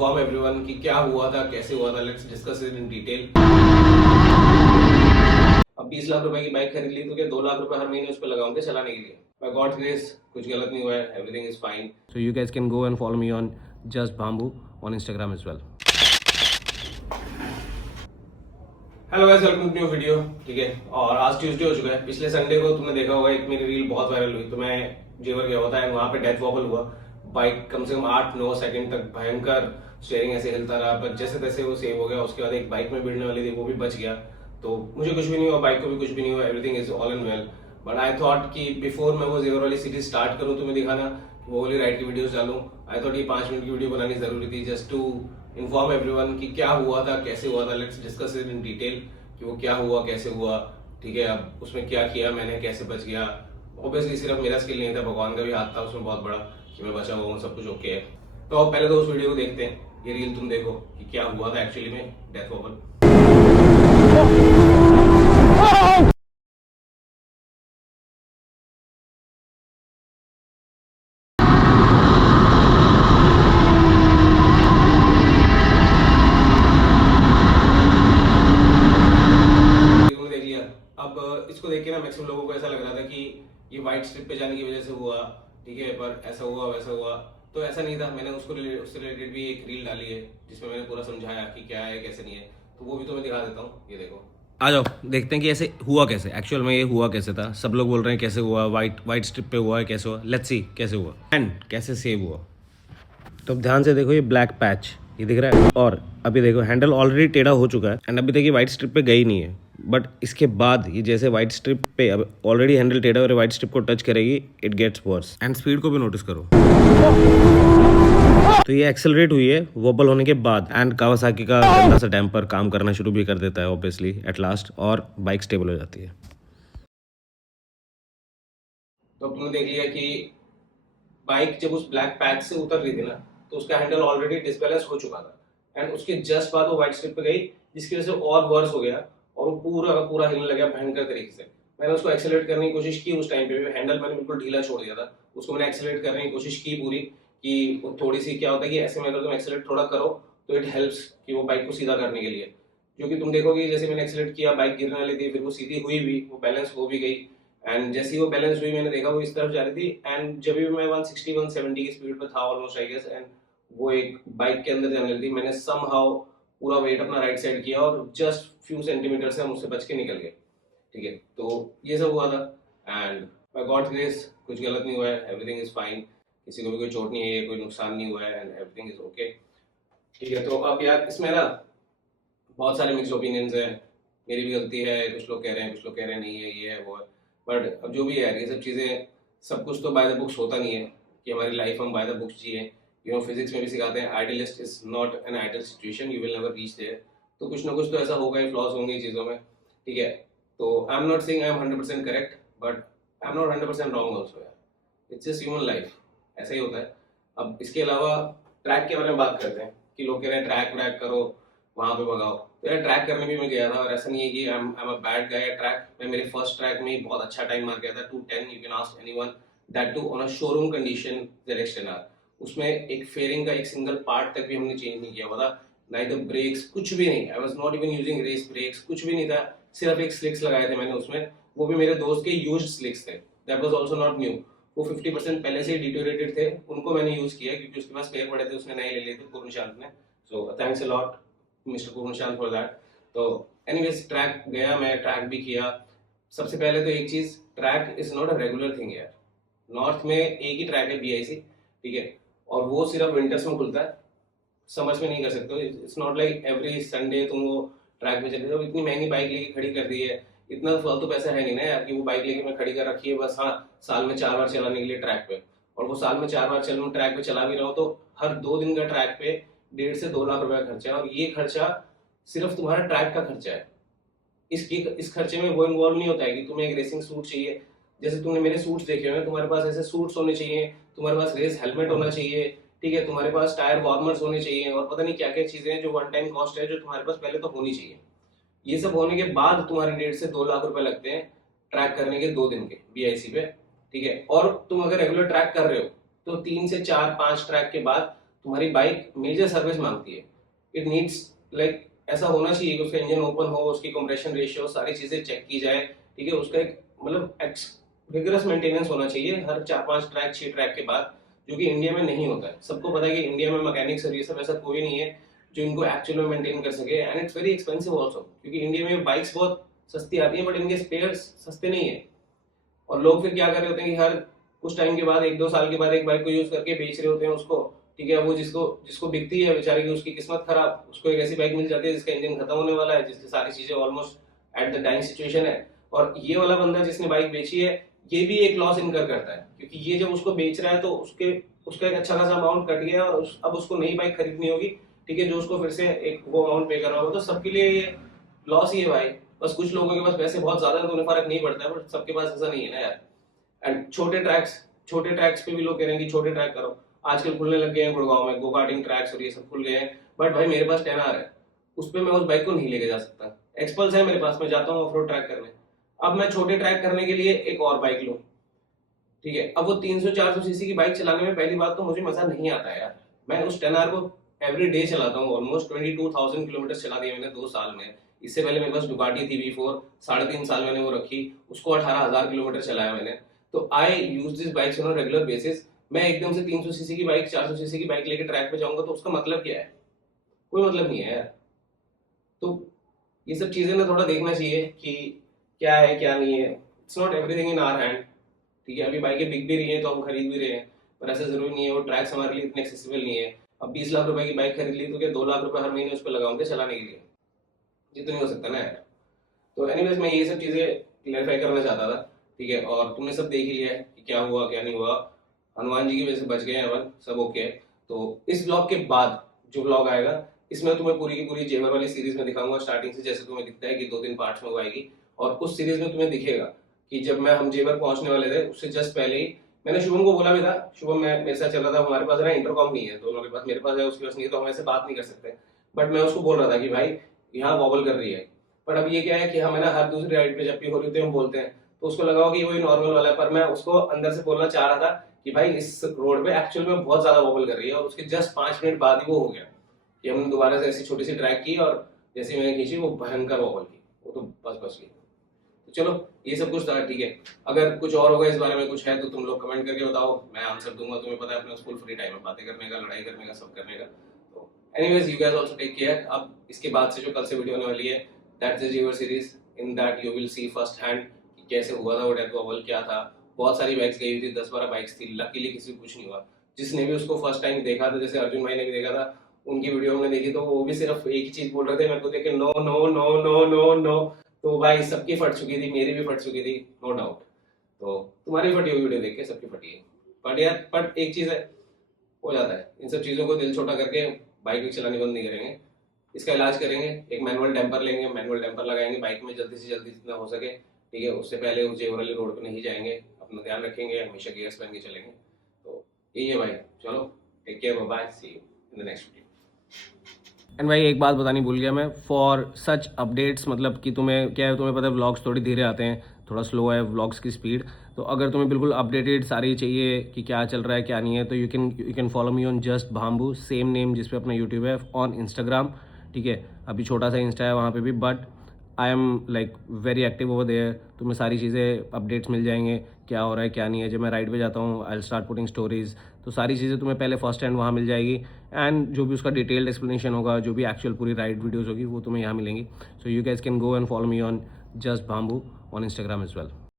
Inform everyone कि क्या हुआ था, कैसे हुआ था। Let's discuss it in detail. अब 20 लाख रुपए की बाइक खरीद ली तो क्या 2 लाख रुपए हर महीने उस पर लगाऊंगे चलाने के लिए? बाय गॉड्स ग्रेस कुछ गलत नहीं हुआ है, everything is fine. So you guys can go and follow me on just Bambu on Instagram as well. Hello guys, welcome to new video. ठीक है, और आज ट्यूसडे हो चुका है। पिछले संडे को तुमने देखा होगा एक मेरी रील बहुत वायरल हुई। तो मैं जेवर गया हुआ था एंड वहां पे डेथ वॉबल हुआ। बाइक कम से कम 8-9 सेकंड तक भयंकर स्टीयरिंग ऐसे हिलता रहा, पर जैसे तैसे वो सेव हो गया। उसके बाद एक बाइक में भिड़ने वाली थी, वो भी बच गया। तो मुझे कुछ भी नहीं हुआ, बाइक को भी कुछ भी नहीं हुआ, everything is all in well. But I thought कि बिफोर मैं वो जेवर वाली सीरीज स्टार्ट करूँ तुम्हें दिखाना, वो वाली राइड की वीडियोस डालूं। आई थॉट ये 5 मिनट की वीडियो बनानी जरूरी थी, जस्ट टू इन्फॉर्म एवरीवन कि क्या हुआ था, कैसे हुआ था। Let's discuss it in detail कि वो क्या हुआ, कैसे हुआ। ठीक है, अब उसमें क्या किया मैंने, कैसे बच गया। ऑब्वियसली सिर्फ मेरा स्किल नहीं था, भगवान का भी हाथ था उसमें बहुत बड़ा कि मैं बचा हुआ हूँ, सब कुछ ओके है। तो अब पहले तो उस वीडियो को देखते हैं, ये रील तुम देखो कि क्या हुआ था एक्चुअली में डेथ वॉबल। देख लिया। अब इसको देख के ना मैक्सिमम लोगों को ऐसा लग रहा था कि ये व्हाइट स्ट्रिप पे जाने की वजह से हुआ। ठीक है, पर ऐसा हुआ वैसा हुआ, तो ऐसा नहीं था। मैंने उससे रिलेटेड भी एक रील डाली है जिसमें मैंने पूरा समझाया कि क्या है कैसे नहीं है। तो वो भी तुम्हें दिखा देता हूँ, ये देखो। आ जाओ देखते हैं कि ऐसे हुआ कैसे, एक्चुअल में ये हुआ कैसे था। सब लोग बोल रहे हैं कैसे हुआ, व्हाइट स्ट्रिप पे हुआ है, कैसे हुआ। लेट्स सी कैसे हुआ एंड कैसे सेव हुआ। तो अब ध्यान से देखो, ये ब्लैक पैच ये दिख रहा है, और अभी देखो हैंडल ऑलरेडी टेढ़ा हो चुका है एंड अभी तक ये व्हाइट स्ट्रिप पे गई नहीं है। बट इसके बाद ये जैसे व्हाइट स्ट्रिप पे अब ऑलरेडी हैंडल टेढ़ा और व्हाइट स्ट्रिप को टच करेगी, it gets worse. And speed को भी नोटिस करो, तो ये एक्सेलरेट हुई है वोबल होने के बाद। एंड कावासाकी का गंदा सा डैम्पर काम करना शुरू भी कर देता है ऑब्वियसली एट लास्ट, और बाइक स्टेबल हो जाती है। तो अब तुमने देख लिया कि बाइक जब उस ब्लैक पैच से उतर रही थी ना, तो उसका हैंडल ऑलरेडी डिसबैलेंस हो चुका था एंड उसके जस्ट बाद वो व्हाइट स्ट्रिप पे गई, जिसकी वजह से और वर्स हो गया और वो पूरा का पूरा हिलने लगा भयंकर तरीके से। मैंने उसको एक्सेलरेट करने की कोशिश की, उस टाइम पे हैंडल मैंने बिल्कुल ढीला छोड़ दिया था। उसको मैंने एक्सेलरेट करने की कोशिश की पूरी, कि वो थोड़ी सी क्या होता है कि ऐसे में अगर तुम एक्सेलरेट थोड़ा करो तो इट हेल्प्स कि वो बाइक को सीधा करने के लिए। जो कि तुम देखोगे जैसे मैंने एक्सेलरेट किया, बाइक गिरने वाली थी, फिर वो सीधी हुई भी, वो बैलेंस हो भी गई। एंड जैसे ही वो बैलेंस हुई मैंने देखा वो इस तरफ जा रही थी एंड जब भी मैं 160-170 की स्पीड पे था ऑलमोस्ट आई गेस, एंड वो एक बाइक के अंदर जाने लगी थी, मैंने समहाउ पूरा वेट अपना राइट साइड किया और जस्ट फ्यू सेंटीमीटर से हम उससे बच के निकल गए। ठीक है, तो ये सब हुआ था एंड बाय गॉड्स ग्रेस कुछ गलत नहीं हुआ है, एवरीथिंग इज फाइन। किसी को भी कोई चोट नहीं है, कोई नुकसान नहीं हुआ है एंड एवरीथिंग इज ओके। ठीक है, तो अब यार इसमें ना बहुत सारे मिक्स ओपिनियंस हैं। मेरी भी गलती है, कुछ लोग कह रहे हैं, कुछ लोग कह रहे हैं नहीं है, ये है वो है। बट अब जो भी है यार, ये सब चीज़ें सब कुछ तो बाय द बुक्स होता नहीं है कि हमारी लाइफ हम बाय द बुक्स जिए। फिजिक्स में भी सिखाते हैं idealist is not an ideal situation, you will never reach there. तो कुछ ना कुछ तो ऐसा होगा ही, फ्लॉज होंगे चीज़ों में। ठीक है, तो I am not saying I am 100% correct, but I am not 100% wrong also यार। इट्स जस्ट ह्यूमन लाइफ, ऐसा ही होता है। अब इसके अलावा ट्रैक के बारे में बात करते हैं कि लोग कह रहे हैं ट्रैक व्रैक करो, वहां पे भगाओ। तो यार ट्रैक करने भी मैं गया था, और ऐसा नहीं है कि I am a bad guy at track. मैं मेरे फर्स्ट ट्रैक में ही बहुत अच्छा टाइम मार गया था, 2:10। You can ask anyone, that too on a showroom condition ZX10R। उसमें एक फेयरिंग का एक सिंगल पार्ट तक भी हमने चेंज नहीं किया हुआ था, नाइदर ब्रेक्स, कुछ भी नहीं। I was not even using race brakes, कुछ भी नहीं था। सिर्फ एक स्लिक्स लगाए थे मैंने उसमें, वो भी मेरे दोस्त के यूज्ड स्लिक्स थे। That was also not new, वो 50% पहले से डिटोरेटेड थे, उनको मैंने यूज किया क्योंकि उसके पास स्पेयर पड़े थे, उसने नए ले लिए थे पूर्णशांत ने। So thanks a lot mister Purnashant for that. तो एनीवेज ट्रैक गया मैं, ट्रैक भी किया। सबसे पहले तो एक चीज, track is not a regular thing यार। नॉर्थ में एक ही ट्रैक है, BIC। ठीक है, और वो सिर्फ विंटर्स में खुलता है, समर्स में नहीं कर सकते हो। It's not like every Sunday तुम वो ट्रैक पे चले जाओ। इतनी महंगी बाइक लेके खड़ी कर दी है, इतना फालतू पैसा है नहीं ना यार कि वो बाइक लेके मैं खड़ी कर रखी है बस, हाँ साल में 4 बार चलाने के लिए ट्रैक पे। और वो साल में 4 बार चलूँ ट्रैक पे चला भी रहा हूँ तो हर 2 दिन का ट्रैक पे 1.5 से 2 लाख रुपए का खर्चा है, और ये खर्चा सिर्फ तुम्हारा ट्रैक का खर्चा है। इस खर्चे में वो इन्वॉल्व नहीं होता है कि तुम्हें एक रेसिंग सूट चाहिए। जैसे तुमने मेरे सूट्स देखे हुए हैं, तुम्हारे पास ऐसे सूट्स होने चाहिए, तुम्हारे पास रेस हेलमेट होना चाहिए। ठीक है, तुम्हारे पास टायर वार्मर्स होने चाहिए, और पता नहीं क्या क्या चीजें हैं जो वन टाइम कॉस्ट है, जो तुम्हारे पास पहले तो होनी चाहिए। ये सब होने के बाद तुम्हारे 1.5 से 2 लाख रुपए लगते हैं ट्रैक करने के 2 दिन के BIC पे। ठीक है, और तुम अगर रेगुलर ट्रैक कर रहे हो तो 3 से 4-5 ट्रैक के बाद तुम्हारी बाइक मेजर सर्विस मांगती है, इट नीड्स लाइक ऐसा होना चाहिए कि उसका इंजन ओपन हो, उसकी कंप्रेशन रेशियो सारी चीजें चेक की जाए, ठीक है, उसका एक मतलब रिगरस मेंटेनेंस होना चाहिए हर 4-5 ट्रैक 6 ट्रैक के बाद, जो कि इंडिया में नहीं होता है। सबको पता है कि इंडिया में मैकेनिक्स और ये सब ऐसा कोई नहीं है जो इनको एक्चुअल में मेंटेन कर सके, and it's very expensive also, क्योंकि इंडिया में बाइक्स बहुत सस्ती आती है बट इनके स्पेयर्स सस्ते नहीं है। और लोग फिर क्या कर रहे होते हैं कि हर कुछ टाइम के बाद 1-2 साल के बाद एक बाइक को यूज करके बेच रहे होते हैं उसको, ठीक है, वो जिसको जिसको बिकती है बेचारे की उसकी किस्मत खराब, उसको एक ऐसी बाइक मिल जाती है जिसका इंजन खत्म होने वाला है, जिसकी सारी चीजें almost at the dying situation है, और ये वाला बंदा जिसने बाइक बेची है ये भी एक लॉस इनकर करता है, क्योंकि ये जब उसको बेच रहा है तो उसका एक अच्छा खासा अमाउंट कट गया और अब उसको नई बाइक खरीदनी होगी, ठीक है, जो उसको फिर से एक वो अमाउंट पे करना होगा, तो सबके लिए ये लॉस ही है भाई। बस कुछ लोगों के पास पैसे बहुत ज्यादा है तो उन्हें फर्क नहीं पड़ता है, बट सबके पास ऐसा नहीं है ना यार। एंड छोटे ट्रैक्स पे भी लोग कह रहे हैं कि छोटे ट्रैक करो, आजकल खुलने लग गए हैं गुड़गांव में गो कार्टिंग ट्रैक्स और ये सब खुल गए हैं, बट भाई मेरे पास 10R है, उस पर मैं उस बाइक को नहीं लेके जा सकता। एक्सपल्स है मेरे पास, मैं जाता हूँ ऑफ रोड ट्रैक करने, अब मैं छोटे ट्रैक करने के लिए एक और बाइक लूँ, ठीक है, अब वो 300-400 सीसी की बाइक चलाने में पहली बात तो मुझे मजा नहीं आता यार। मैं उस 10R को एवरी डे चलाता हूँ, ऑलमोस्ट 22,000 किलोमीटर चला दिए मैंने 2 साल में। इससे पहले मेरे पास डुकाटी थी V4, 3.5 साल मैंने वो रखी, उसको 18,000 किलोमीटर चलाया मैंने। तो I use this bikes on regular basis. मैं एकदम से 300 सीसी की बाइक 400 सीसी की बाइक लेके ट्रैक पे जाऊंगा तो उसका मतलब क्या है? कोई मतलब नहीं है यार। तो ये सब चीजें ना थोड़ा देखना चाहिए कि क्या है क्या नहीं है। It's not everything in our hand, ठीक है, अभी बाइकें बिक भी रही है तो हम खरीद भी रहे हैं, पर ऐसा जरूरी नहीं है, वो ट्रैक्स हमारे लिए इतने एक्सेसिबल नहीं है। अब 20 लाख रुपए की बाइक खरीद ली तो क्या 2 लाख रुपए हर महीने उस पर लगाऊंगे चलाने के लिए? ये तो नहीं हो सकता ना यार। तो एनीवेज मैं ये सब चीजें क्लैरिफाई करना चाहता था, ठीक है, और तुमने सब देख ही लिया है कि क्या हुआ क्या नहीं हुआ। हनुमान जी की वजह से बच गए हैं अपन, सब ओके है। तो इस ब्लॉग के बाद जो ब्लॉग आएगा इसमें तुम्हें पूरी की पूरी जेवर वाली सीरीज में दिखाऊंगा, स्टार्टिंग से जैसे तुम्हें दिखता है कि 2-3 पार्ट्स में वो आएगी, और उस सीरीज में तुम्हें दिखेगा कि जब हम जेवर पहुंचने वाले थे उससे जस्ट पहले ही मैंने शुभम को बोला भी था, शुभम मैं मेरे साथ चल रहा था, हमारे पास ना इंटरकॉम नहीं है दोनों के पास, मेरे पास है उसके पास नहीं है, तो हम ऐसे बात नहीं कर सकते, बट मैं उसको बोल रहा था कि भाई यहाँ वॉबल कर रही है। पर अब ये क्या है कि हम है ना हर दूसरी राइड पे जब भी हो रही होती है हम बोलते हैं, तो उसको लगा हो कि वही नॉर्मल वाला है, पर मैं उसको अंदर से बोलना चाह रहा था कि भाई इस रोड पे एक्चुअल में बहुत ज्यादा वॉबल कर रही है, और उसके जस्ट 5 मिनट बाद ही वो हो गया कि हमने दोबारा से ऐसी छोटी सी ट्रैक की और जैसे मैंने खींची वो भयंकर वॉबल की, वो तो बस गई। तो चलो ये सब कुछ था, ठीक है, अगर कुछ और होगा इस बारे में कुछ है तो तुम लोग कमेंट करके बताओ, मैं आंसर दूंगा। तुम्हें पता है अपना फुल फ्री टाइम है बातें करने का, लड़ाई करने का, सब करने का। तो anyways you guys also take care. अब इसके बाद से जो कल से वीडियो होने वाली है that's the your series, in that you will see first hand कि कैसे हुआ था वो डेथ वॉबल, क्या था। बहुत सारी बाइक्स गई हुई थी, 10-12 बाइक्स थी, लकीली किसी को कुछ नहीं हुआ। जिसने भी उसको फर्स्ट टाइम देखा था, जैसे अर्जुन भाई ने भी देखा था, उनकी वीडियो हमने देखी तो वो भी सिर्फ एक ही चीज बोल रहे थे मेरे को देख के, no no no no no no. तो भाई सबकी फट चुकी थी, मेरी भी फट चुकी थी, नो डाउट। तो तुम्हारी फटी हुई वीडियो देख के सबकी फटी है, बट यार बट एक चीज है, हो जाता है, इन सब चीजों को दिल छोटा करके बाइक भी चलानी बंद नहीं करेंगे, इसका इलाज करेंगे। एक मैनुअल डैम्पर लेंगे, मैनुअल डैम्पर लगाएंगे बाइक में जल्दी से जल्दी जितना हो सके, ठीक है, उससे पहले उस जेवर वाली रोड पे नहीं जाएंगे, अपना ध्यान रखेंगे, हमेशा गियर्स पहन के चलेंगे। तो यही है भाई, चलो take care, bye, see you in the next video. And भाई एक बात बतानी भूल गया मैं, फॉर सच अपडेट्स, मतलब कि तुम्हें क्या है, तुम्हें पता है व्लॉग्स थोड़ी धीरे आते हैं, थोड़ा स्लो है व्लॉग्स की स्पीड, तो अगर तुम्हें बिल्कुल अपडेटेड सारी चाहिए कि क्या चल रहा है क्या नहीं है, तो you can follow me on just Bhambu, same name जिस पे अपना यूट्यूब है, ऑन इंस्टाग्राम, ठीक है, अभी छोटा सा इंस्टा है वहाँ पे भी, but I am like very active over there. तुम्हें सारी चीज़ें अपडेट्स मिल जाएंगे, क्या हो रहा है क्या नहीं है, जब मैं राइड पे जाता हूँ I will start putting stories, तो सारी चीज़ें तुम्हें पहले फर्स्ट हैंड वहाँ मिल जाएगी, एंड जो भी उसका डिटेल्ड एक्सप्लेनेशन होगा, जो भी एक्चुअल पूरी राइड वीडियोज़ होगी वो तुम्हें यहाँ मिलेंगी। सो यू कैस can go and follow me on just Bambu on Instagram as well.